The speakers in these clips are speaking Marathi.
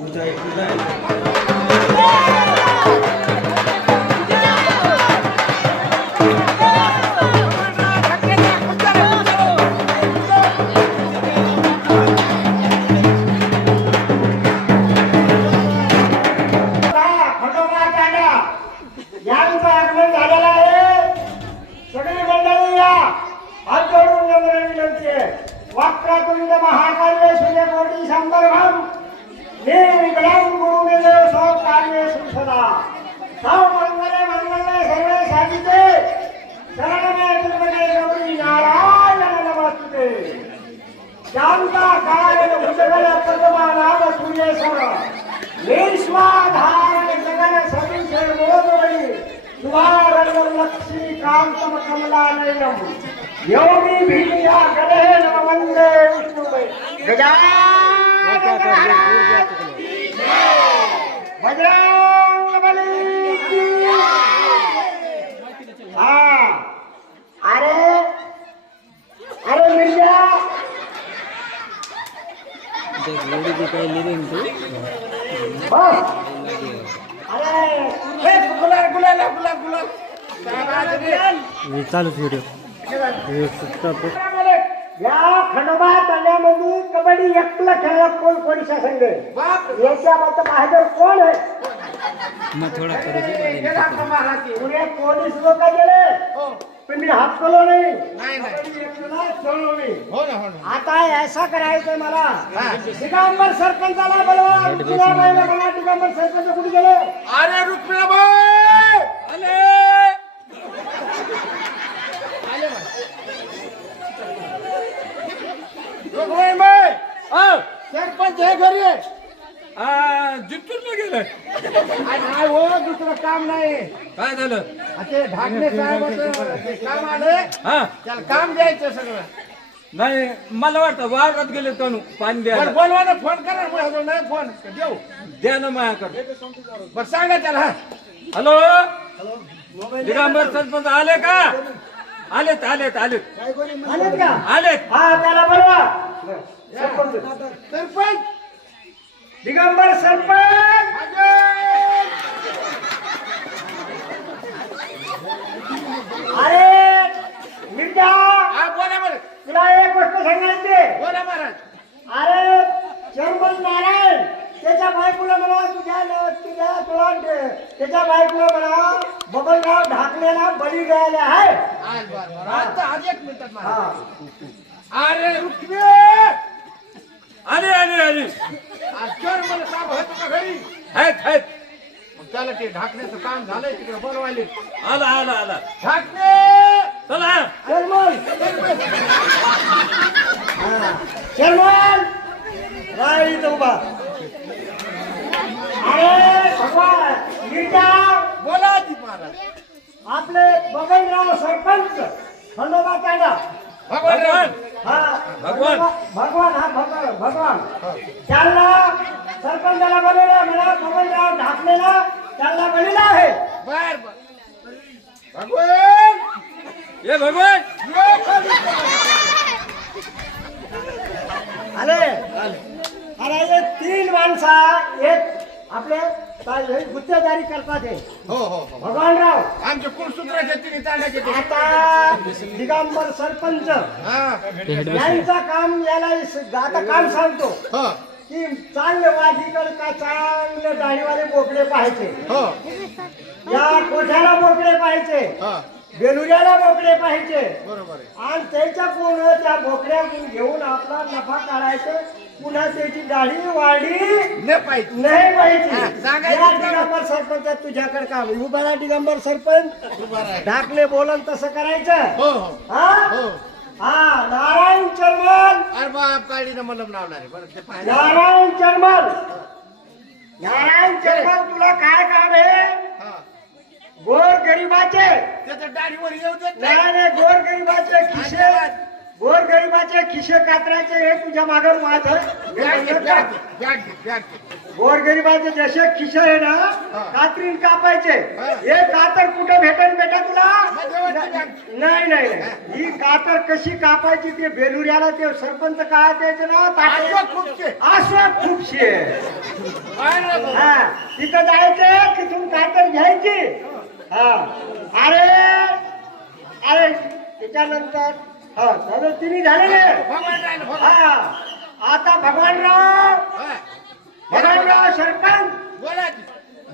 खंडोबा शांताकार उज्ज्वल पद्मनाभ सूर्येश्वर विश्वाधारण जगन सदृश मोदवळी शुभारंग लक्ष्मी कांतम कमलानयनम योगी भीया गणे नम वंदे विष्णुवे। गजानन बजरंग बली की हा अरे अरे मिर्जा बस. अरे हे चालूच व्हिडिओ या खंडोबा ताल्यामध्ये कबड्डी एकला खेळला कोण कोणीच्या संघ याच्या मत बाहेर कोण आहे? मग थोडा करू पुणे पोलीस लोक गेले. पण मी हात केलो नाही नाही नाही. कबड्डी एकला खेळलो मी हो ना हो आता ऐसा करायचंय मला. दिगंबर सरपंचाला बोलवा. दिगंबर सरपंच कुठे गेले? अरे रुक्मिणाबाई आले रुक्मिणीबाई सरपंच हे घरी आहे. जिंतून गेलं अरे नाही हो दुसरं काम नाही. काय झालं? आ ते ढाकणे साहेबाचं ते काम आले. हा. त्याला काम द्यायचं सगळं. नाही मला वाटतं वावरात गेले तनु पाणी बरं द्यायला बोलवाना फोन करा मग नाही फोन देऊ. द्या ना माझ्याकडे. बरं सांगा त्याला. हॅलो? दिगंबर सरपंच आले का? आलेत आलेत आलेत. आलेत का? आलेत. हा त्याला बोलवा सरपंच. सरपंच. दिगंबर सरपंच. अरे मिर्जा. हा बोला तुला एक गोष्ट सांगायची बोला महाराज. अरे चर्मन नारायण त्याच्या बायकोला म्हणा तुझ्या न- तुझ्या तुला दे- त्याच्या बायकोला म्हणा बबनराव ढाकलेला बळी द्यायला आहे. आता आज एक मिनिटात महाराज हा. अरे रुक्मी! आले आले आज चोर मला साहेब होतो का घरी. आहेत आहेत. मग त्याला ते ढाकण्याचं काम झालंय तिकडे बोलवायले. आला आला आला. ढाकणे! चला. चर्मन हा. चर्मन राय इथं उभा. अरे भगवान बोला जी. महाराज. आपले बबनराव सरपंच खंडोबा तांडा भगवान! हा भगवान. भगवान हा भगवान भगवान. त्यांना सरपंचाला बोलवलं म्हणा बबनराव ढाकलेला त्यांना बोललेला आहे. बर भगवान! ये भगवान! अरे हे तीन माणसा एक आपले काय हे गुत्तेदारी करतात हे. हो हो हो. भगवानराव. आमचे तिने ते आता दिगंबर सरपंच. हा. यांचं काम याला इस- आता काम सांगतो. हो. की चांगले वाघीकडे का चांगले दाढीवाले बोकडे पाहायचे? हो. या कोठ्याला बोकडे पाहायचे? हा. बेलुऱ्याला बोकडे पाहायचे? बरोबर आहे. आणि त्याच्या कोण त्या बोकड्यातून घेऊन आपला नफा काढायचा पुन्हा त्याची दाढी वाढी ने पाहिजे. नाही पाहिजे. सांगायचं या काम. दिगंबर सरपंच तुझ्याकडे काम उभाला दिगंबर सरपंच. उभा राहा. ढाकले बोलन तसं करायचं. हो हो. हा? हो. हा नारायण चर्मन अरे बाप मलम लावणार. आहे बरं ते पाहिजे नारायण चर्मन नारायण चर्मन तुला काय काम आहे? हा. गोर गरीबाचे. त्याचं दाढीवर येऊ देत नाही. नाही नाही गोर गरीबाचे खिशे. गोर गरिबाचे खिशे कातरायचे हे तुझ्या मागं माझ. गोर गरिबाचे जसे खिशे आहे ना कात्रीन कापायचे. हे. कातर कुठे भेटेल बेटा तुला? नाही नाही. ही. कातर कशी कापायची ते बेलुऱ्याला ते सरपंच काय द्यायचं ना. आश्वास खूपशे. हा. तिथं जायचं तिथून कातर घ्यायची? हा. अरे अरे त्याच्यानंतर हा झालं तिन्ही झालेले भगवान राहिलं, भगवान. हा आता भगवानराव भगवानराव सरपंच. बोला की.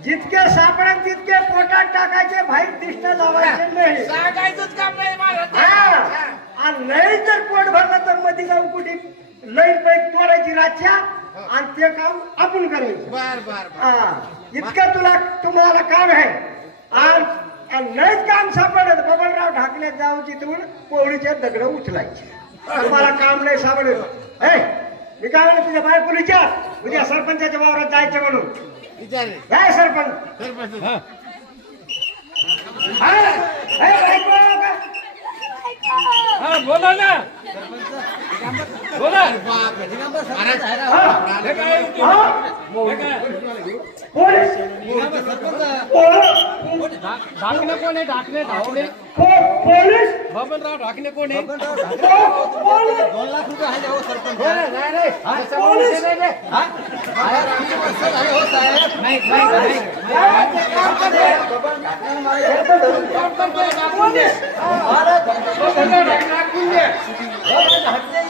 जितके सापडेल तितके पोटात टाकायचे बाहेर दिष्ट लावायचे नाही. सांगायचंच काम नाही मला हा. आणि नाही जर पोट भरलं तर मध्ये जाऊन कुठे लईन पैक तोडायची रातच्या आणि ते काम आपण करायचं. बर बर बर. हा. इतकं तुला तुम्हाला काम आहे. आणि नाहीच काम सापडत. बबनराव ढाकण्यात जाऊ तिथून पोळीच्या दगड उचलायचे. तुम्हाला काम नाही सापडत. ए मी काय म्हणतो तुझ्या बायकोलीच्या उद्या सरपंचाच्या वावरात जायचं म्हणून. काय सरपंच. सरपंच. हा. हा. बायको, हा बोला ना. ढाकणे कोण आहे? ढाकणे पोलीस बबनराव ढाकणे कोण आहे? दोन लाख रुपये आहे हो? सरपंच नाही, नाही,